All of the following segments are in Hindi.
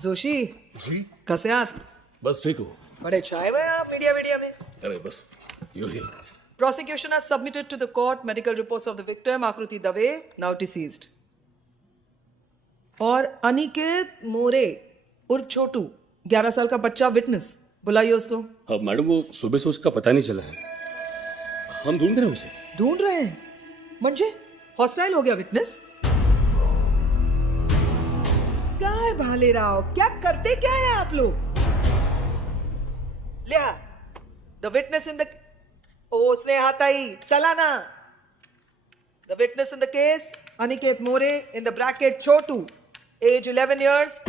जोशी जी कसे आहात? बस ठीक हूँ. बड़े छाए हुए हैं आप मीडिया में. अरे बस you he. Prosecution has submitted to the court medical reports of the victim Akruti Dave, now deceased. और अनिकेत मोरे उर्फ छोटू 11 साल का बच्चा विटनेस. बुलाइए उसको. अब मैडम वो सुबह से उसका पता नहीं चला है. हम ढूंढ रहे हैं उसे. ढूंढ रहे हैं म्हणजे हॉस्टाइल हो गया विटनेस. काय भालेराव, क्या करते क्या है आप लोग? लिहा द विटनेस इन द ओ स्नेहाताई चला ना. The witness in the case Aniket More in the bracket Chhotu age 11 years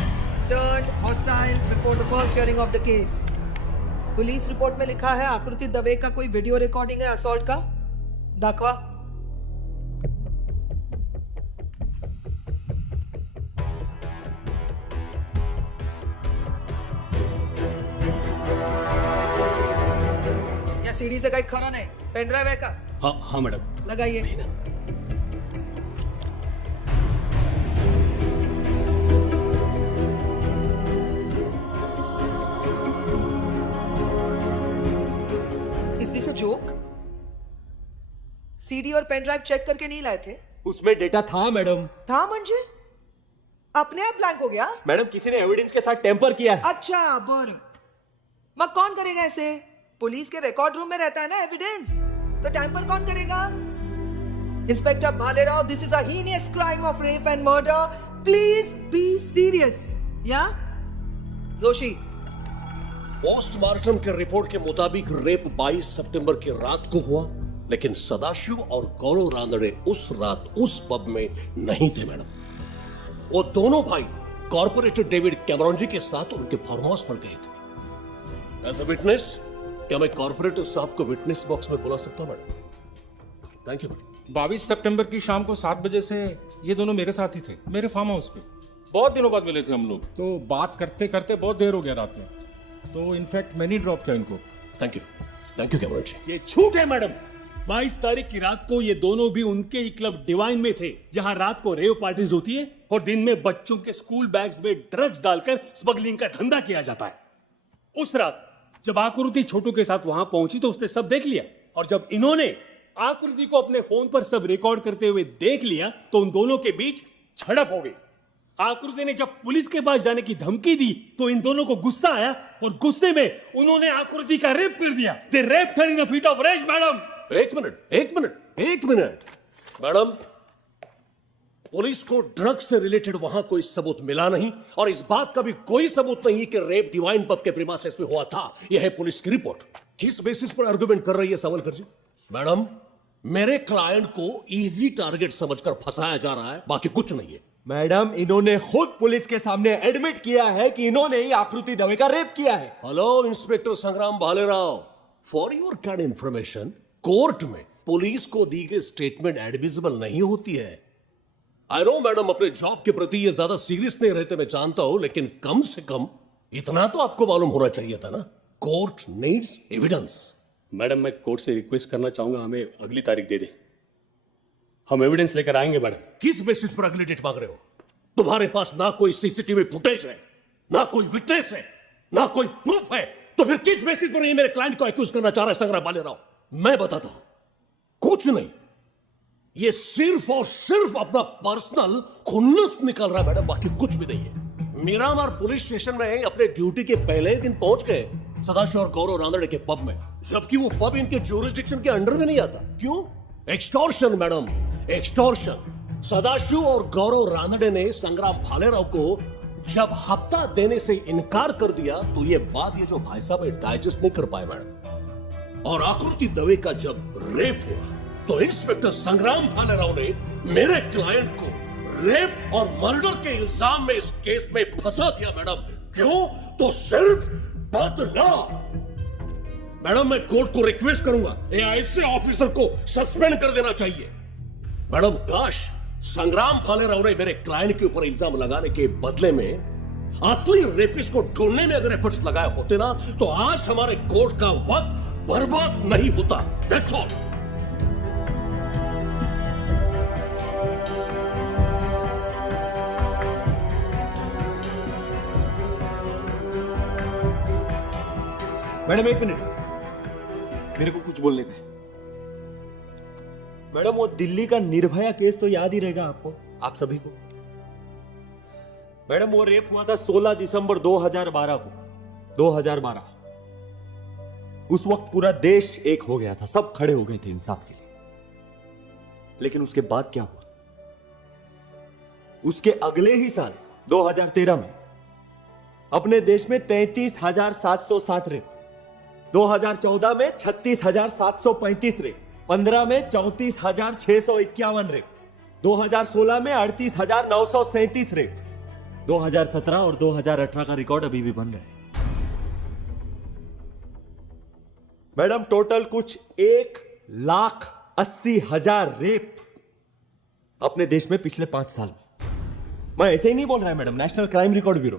turned hostile before the first hearing of the case. Police report में लिखा है आकृति दवे का कोई वीडियो रिकॉर्डिंग है असॉल्ट का. दाखवा. या सीडीचं काही खरं नाही. पेनड्राइव आहे का? हाँ हाँ मैडम. लगाइए. Is this a joke? CD और पेनड्राइव चेक करके नहीं लाए थे? उसमें डेटा था मैडम. था म्हणजे अपने आप ब्लैंक हो गया. मैडम किसी ने एविडेंस के साथ टेम्पर किया है. अच्छा बर. मग कौन करेगा ऐसे? पुलिस के रिकॉर्ड रूम में रहता है ना एविडेंस. तो टैंपर कौन करेगा? Inspector Bhalerao, this is a heinous crime of rape and murder. Please be serious. या जोशी. पोस्टमार्टम के रिपोर्ट के मुताबिक रेप 22 सितंबर की रात को हुआ, लेकिन सदाशिव और गौरव रानड़े उस रात उस पब में नहीं थे मैडम. वो दोनों भाई कॉर्पोरेटर डेविड कैमरॉन जी के साथ उनके फार्म हाउस पर गए थे. एज अ विटनेस, क्या मैं कॉर्पोरेटर साहब को विटनेस बॉक्स में बुला सकता हूं मैडम? Thank you madam. 22 सितंबर की शाम को 7 बजे से ये दोनों मेरे साथ ही थे, मेरे फार्म हाउस पे. बहुत दिनों बाद मिले थे हम लोग, तो बात करते करते बहुत देर हो गया रात में. तो इनफैक्ट मैंने ड्रॉप किया इनको. थैंक यू कैमरॉन जी. ये झूठ है मैडम. 22 तारीख की रात को ये दोनों भी उनके ही क्लब डिवाइन में थे, जहां रात को रेव पार्टीज होती है और दिन में बच्चों के स्कूल बैग्स में ड्रग्स डालकर स्मगलिंग का धंधा किया जाता है. उस रात जब आकृति छोटू के साथ वहां पहुंची तो उसने सब देख लिया, और जब इन्होंने आकृति को अपने फोन पर सब रिकॉर्ड करते हुए देख लिया तो उन दोनों के बीच झड़प हो गई. आकृति ने जब पुलिस के पास जाने की धमकी दी तो इन दोनों को गुस्सा आया और गुस्से में उन्होंने आकृति का रेप कर दिया. They raped her in a fit of rage madam. एक मिनट मैडम, पुलिस को ड्रग्स से रिलेटेड वहां कोई सबूत मिला नहीं, और इस बात का भी कोई सबूत नहीं कि रेप डिवाइन पब के प्रीमाइसेस में हुआ था. यह है पुलिस की रिपोर्ट. किस बेसिस पर आर्गुमेंट कर रही है सावलकर जी? मैडम, मेरे क्लाइंट को इजी टारगेट समझकर फंसाया जा रहा है, बाकी कुछ नहीं है. मैडम, इन्होंने खुद पुलिस के सामने एडमिट किया है कि इन्होंने ही आकृति दवे का रेप किया है. हेलो इंस्पेक्टर संग्राम Bhalerao, for your kind information, court में पुलिस को दी गई स्टेटमेंट एडमिसिबल नहीं होती है. आई नो मैडम, अपने जॉब के प्रति ये ज्यादा सीरियस नहीं रहते, मैं जानता हूं, लेकिन कम से कम इतना तो आपको मालूम होना चाहिए था ना. Court needs evidence. मैडम, मैं कोर्ट से रिक्वेस्ट करना चाहूंगा, हमें अगली तारीख दे दे. हम एविडेंस लेकर आएंगे मैडम. किस बेसिस पर अगली डेट मांग रहे हो? तुम्हारे पास ना कोई सीसीटीवी फुटेज है, ना कोई विटनेस है, ना कोई प्रूफ है, तो फिर किस बेसिस पर ये मेरे क्लाइंट को एक्यूज करना चाह रहा है संग्राम भालेराव? मैं बताता हूं, कुछ नहीं. ये सिर्फ और सिर्फ अपना पर्सनल खुन्नस निकाल रहा है मैडम, बाकी कुछ भी नहीं है. मीरामार पुलिस स्टेशन में अपने ड्यूटी के पहले दिन पहुंच गए सदाशिव और गौरव रानड़े के पब में, जबकि वो पब इनके ज्यूरिसडिक्शन के अंडर में नहीं आता. क्यों? Extortion madam, extortion. सदाशिव और गौरव रानड़े ने संग्राम भालेराव को जब हफ्ता देने से इनकार कर दिया तो ये बात ये जो भाई साहब डाइजेस्ट नहीं कर पाए मैडम. और आकृति दवे का जब रेप हुआ तो इंस्पेक्टर संग्राम भालेराव ने मेरे क्लाइंट को रेप और मर्डर के इल्जाम में इस केस में फंसा दिया मैडम. क्यों? तो सिर्फ बदला. मैडम, मैं कोर्ट को रिक्वेस्ट करूंगा ऐसे ऑफिसर को सस्पेंड कर देना चाहिए. मैडम, काश संग्राम भालेराव ने मेरे क्लाइंट के ऊपर इल्जाम लगाने के बदले में असली रेपिस्ट को ढूंढने में अगर एफर्ट्स लगाए होते ना, तो आज हमारे कोर्ट का वक्त बर्बाद नहीं होता. That's all. मैडम एक मिनट, मेरे को कुछ बोलने का है। मैडम वो दिल्ली का निर्भया केस तो याद ही रहेगा आपको, आप सभी को। मैडम वो रेप हुआ था 16 दिसंबर 2012 को। 2012 उस वक्त पूरा देश एक हो गया था, सब खड़े हो गए थे इंसाफ के लिए। लेकिन उसके बाद क्या हुआ? उसके अगले ही साल 2013 में अपने देश में 33,707 रेप, 2014 में 36,735 रेप, 15 में 34,651 रेप, 2016 में 38,937 रेप, 2017 और 2018 का रिकॉर्ड अभी भी बन रहा है। मैडम टोटल कुछ 1,80,000 रेप अपने देश में पिछले 5 साल में। मैं ऐसे ही नहीं बोल रहा है madam, national crime record bureau,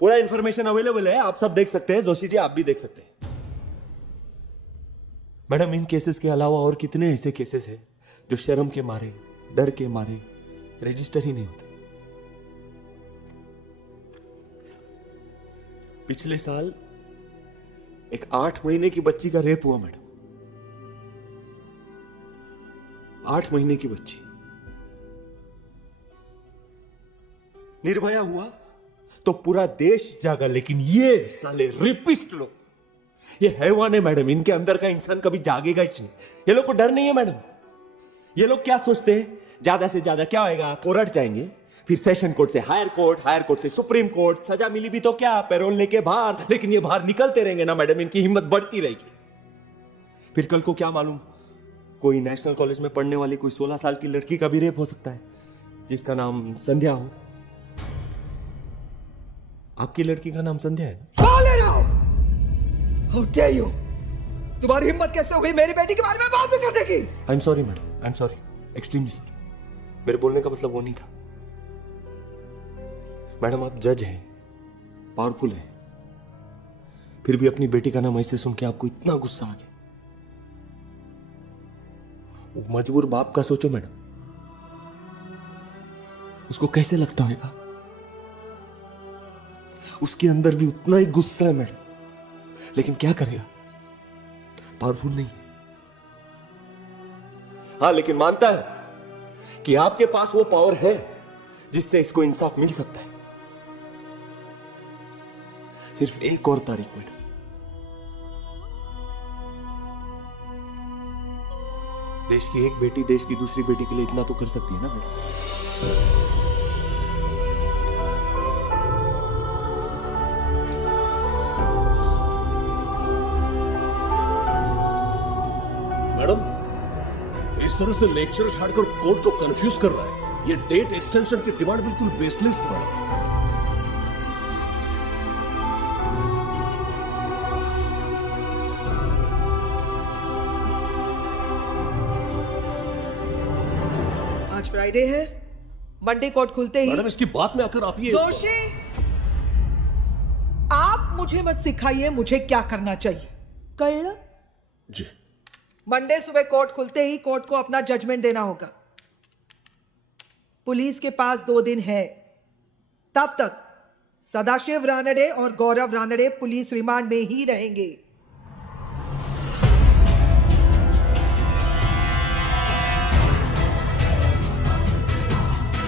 पूरा इंफॉर्मेशन अवेलेबल है, आप सब देख सकते हैं। जोशी जी आप भी देख सकते हैं। मैडम इन केसेस के अलावा और कितने ऐसे केसेस हैं जो शर्म के मारे, डर के मारे रजिस्टर ही नहीं होते। पिछले साल एक 8 महीने की बच्ची का रेप हुआ मैडम, 8 महीने की बच्ची। निर्भया हुआ तो पूरा देश जागा, लेकिन ये साले रेपिस्ट लोग, ये हैवान है मैडम, इनके अंदर का इंसान कभी जागेगा ही नहीं। ये लोग को डर नहीं है मैडम। ये लोग क्या सोचते हैं, ज्यादा से ज्यादा क्या होएगा, कोर्ट जाएंगे, फिर सेशन कोर्ट से हायर कोर्ट से सुप्रीम कोर्ट, सजा मिली भी तो क्या, पैरोल लेके बाहर। लेकिन ये बाहर निकलते रहेंगे ना मैडम, इनकी हिम्मत बढ़ती रहेगी। फिर कल को क्या मालूम, कोई नेशनल कॉलेज में पढ़ने वाली कोई 16 साल की लड़की का भी रेप हो सकता है, जिसका नाम संध्या हो। आपकी लड़की का नाम संध्या है ना? How dare you? तुम्हारी हिम्मत कैसे हुई मेरी बेटी के बारे में बात भी करने की? I am sorry madam, I am sorry, extremely sorry. मेरे बोलने का मतलब वो नहीं था। मैडम आप जज हैं, पावरफुल हैं, फिर भी अपनी बेटी का नाम ऐसे सुन के आपको इतना गुस्सा आ गया। वो मजबूर बाप का सोचो मैडम, उसको कैसे लगता होगा। उसके अंदर भी उतना ही गुस्सा है मैडम, लेकिन क्या करेगा, पावरफुल नहीं। हाँ लेकिन मानता है कि आपके पास वो पावर है जिससे इसको इंसाफ मिल सकता है। सिर्फ एक और तारीख मैडम, देश की एक बेटी देश की दूसरी बेटी के लिए इतना तो कर सकती है ना मैडम। मैडम इस तरह से लेक्चर छाड़कर कोर्ट को कंफ्यूज कर रहा है, ये डेट एक्सटेंशन की डिमांड बिल्कुल बेसलेस है मैडम। आज फ्राइडे है, मंडे कोर्ट खुलते ही। मैडम इसकी बात में आकर आप ये जोशी, आप मुझे मत सिखाइए मुझे क्या करना चाहिए, कल जी मंडे सुबह कोर्ट खुलते ही कोर्ट को अपना जजमेंट देना होगा। पुलिस के पास 2 दिन है, तब तक सदाशिव रानडे और गौरव रानडे पुलिस रिमांड में ही रहेंगे।